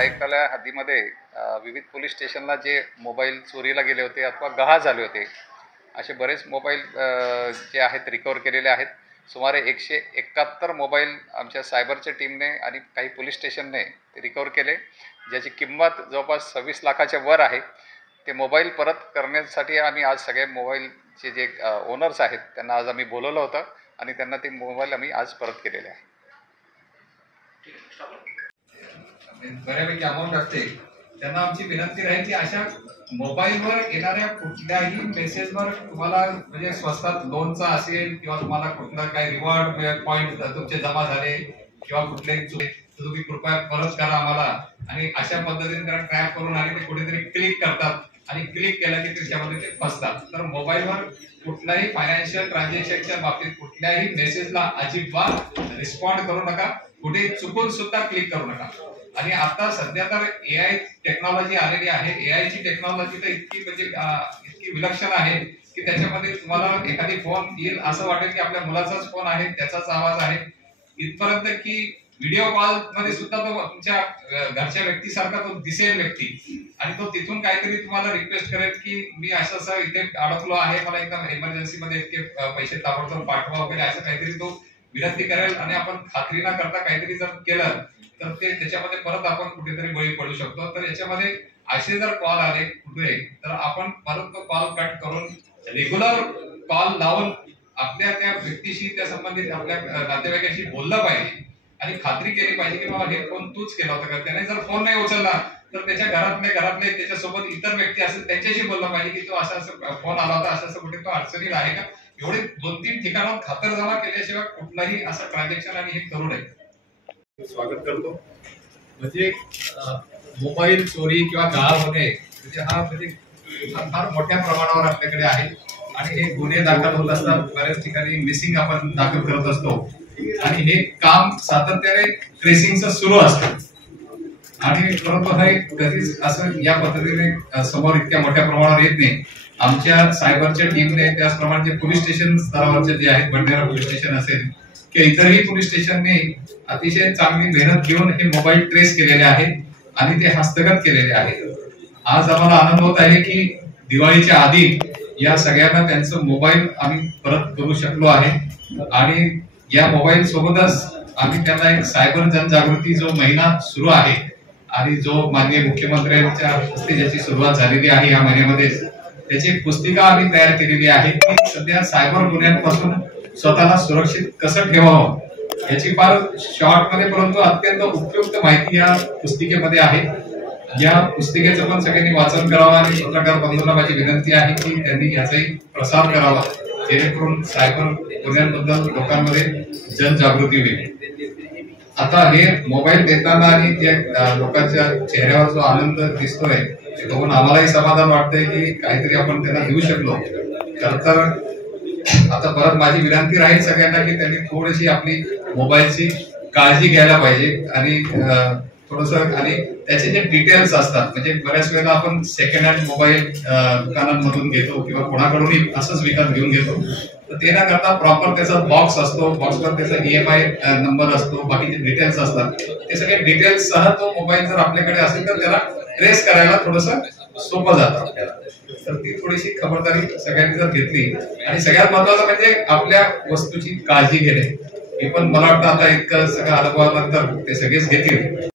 आयुक्तालया हद्दीमध्ये विविध पोलीस स्टेशनला जे मोबाईल चोरीला गेले होते अथवा गहाळ झाले होते असे बरेच मोबाईल जे आहेत रिकवर केलेले आहेत। सुमारे 171 मोबाईल आमच्या सायबरच्या टीमने आणि काही पोलीस स्टेशनने ते रिकवर केले, ज्याची किंमत जवळपास 26 लाखाच्या वर आहे। ते मोबाईल परत करण्यासाठी आम्ही आज सगळे मोबाईलचे जे ओनर्स आहेत त्यांना आज आम्ही बोलवलं होतं आणि त्यांना ते मोबाईल आम्ही आज परत केलेले आहे। बऱ्यापैकी अमाऊंट असते, त्यांना आमची विनंती राहील की अशा मोबाईलवर येणाऱ्या कुठल्याही मेसेजवर तुम्हाला म्हणजे स्वस्तात लोनचा असेल किंवा तुम्हाला कुठला काही रिवॉर्ड पॉईंट तुमचे जमा झाले किंवा कुठलेही तुम्ही कृपया परत करा आम्हाला, आणि अशा पद्धतीने त्यांना ट्रॅप करून आणि ते कुठेतरी क्लिक करतात आणि क्लिक केलं की त्याच्यामध्ये ते फसतात। तर मोबाईलवर कुठल्याही फायनान्शियल ट्रान्झॅक्शनच्या बाबतीत कुठल्याही मेसेजला अजिबात रिस्पॉन्ड करू नका, कुठे चुकून सुद्धा क्लिक करू नका। आणि आता सध्या तर एआय टेक्नॉलॉजी आलेली आहे। एआय ची टेक्नॉलॉजी तर इतकी विलक्षण आहे की त्याच्यामध्ये तुम्हाला एखादी फोन येईल असं वाटेल की आपल्या मुलाचाच फोन आहे, त्याचाच आवाज आहे, इथपर्यंत की व्हिडिओ कॉल मध्ये सुद्धा तो तुमच्या घरच्या व्यक्तीसारखा तो दिसेल व्यक्ती, आणि तो तिथून काहीतरी तुम्हाला रिक्वेस्ट करेल की मी असं इथे अडकलो आहे, मला एकदम इमर्जन्सी मध्ये इतके पैसे ताबडतोब पाठवा वगैरे असं काहीतरी तो विनंती करेल। आणि आपण खात्री न करता काहीतरी जर केलं तर ते त्याच्यामध्ये परत आपण कुठेतरी बळी पडू शकतो। तर याच्यामध्ये असे जर कॉल आले कुठे तर आपण परत तो कॉल कट करून रेग्युलर कॉल लावून आपल्या त्या व्यक्तीशी त्या संबंधित आपल्या नातेवाईकांशी बोललं पाहिजे आणि खात्री केली पाहिजे की बाबा हे फोन तूच केला होता का। त्याने जर फोन नाही उचलला तर त्याच्या घरातले त्याच्यासोबत इतर व्यक्ती असेल त्यांच्याशी बोललं पाहिजे की तो असं फोन आला होता, असं कुठे तो अडचणीत आहे का। एवढे 2-3 ठिकाणावर खातरजमा केल्याशिवाय कुठलाही असं ट्रान्झॅक्शन आणि हे करू नये। स्वागत करतो। म्हणजे मोबाईल चोरी किंवा गहाळ होणे म्हणजे हा फार मोठ्या प्रमाणावर आपल्याकडे आहे आणि हे गुन्हे दाखल होत असतात, बऱ्याच ठिकाणी मिसिंग आपण दाखल करत असतो आणि हे काम सातत्याने ट्रेसिंगचं सुरू असतं आणि परंतु हे कधीच असं या पद्धतीने समोर इतक्या मोठ्या प्रमाणावर येत नाही। आमच्या सायबरच्या टीमने त्याचप्रमाणे पोलीस स्टेशन स्तरावरचे जे आहेत, बंडेरा पोलीस स्टेशन असेल किंवा इतरही पोलीस स्टेशनने अतिशय चांगली मेहनत घेऊन हे मोबाईल ट्रेस केलेले आहेत आणि ते हस्तगत केलेले आहेत। आज आम्हाला आनंद होत आहे की दिवाळीच्या आधी या सगळ्यांना त्यांचं मोबाईल आम्ही परत करू शकलो आहे आणि या मोबाईल सोबतच आम्ही त्यांना एक सायबर जनजागृती जो महिना सुरू आहे आणि जो माननीय मुख्यमंत्र्यांच्या हस्ते ज्याची सुरुवात झालेली आहे या महिन्यामध्ये, त्याची पुस्तिका आम्ही तयार केलेली आहे की सध्या सायबर गुन्ह्यांपासून स्वतःला सुरक्षित कसं ठेवावं याची फार शॉर्ट मध्ये परंतु अत्यंत उपयुक्त माहिती या पुस्तिकेमध्ये आहे। या पुस्तिकेचं पण सगळ्यांनी वाचन करावं आणि पत्रकार बंधूंना माझी विनंती आहे की त्यांनी याचाही प्रसार करावा जेणेकरून सायबर गुन्ह्यांबद्दल लोकांमध्ये जनजागृती होईल। आता हे मोबाईल देताना आणि त्या लोकांच्या चेहऱ्यावर जो आनंद दिसतोय ते बघून आम्हालाही समाधान वाटतंय की काहीतरी आपण त्यांना देऊ शकलो। तर आता परत माझी विनंती राहील सगळ्यांना की त्यांनी थोडीशी आपली मोबाईलची काळजी घ्यायला पाहिजे आणि थोडस, आणि त्याचे जे डिटेल्स असतात म्हणजे बऱ्याच वेळेला आपण सेकंड हँड मोबाईल दुकानांमधून घेतो किंवा कोणाकडूनही असंच विकत घेऊन घेतो, तर ते न करता प्रॉपर त्याचा बॉक्स असतो, बॉक्सवर त्याचा EMI नंबर असतो, बाकीचे डिटेल्स असतात, ते सगळे डिटेल्स सह तो मोबाईल जर आपल्याकडे असेल तर त्याला ट्रेस करायला थोडस सोपं जातं आपल्याला। तर ती थोडीशी खबरदारी सगळ्यांनी जर घेतली आणि सगळ्यात महत्वाचं म्हणजे आपल्या वस्तूची काळजी घेणे, हे पण मला वाटतं आता इतकं सगळं अनुभवानंतर ते सगळेच घेतील।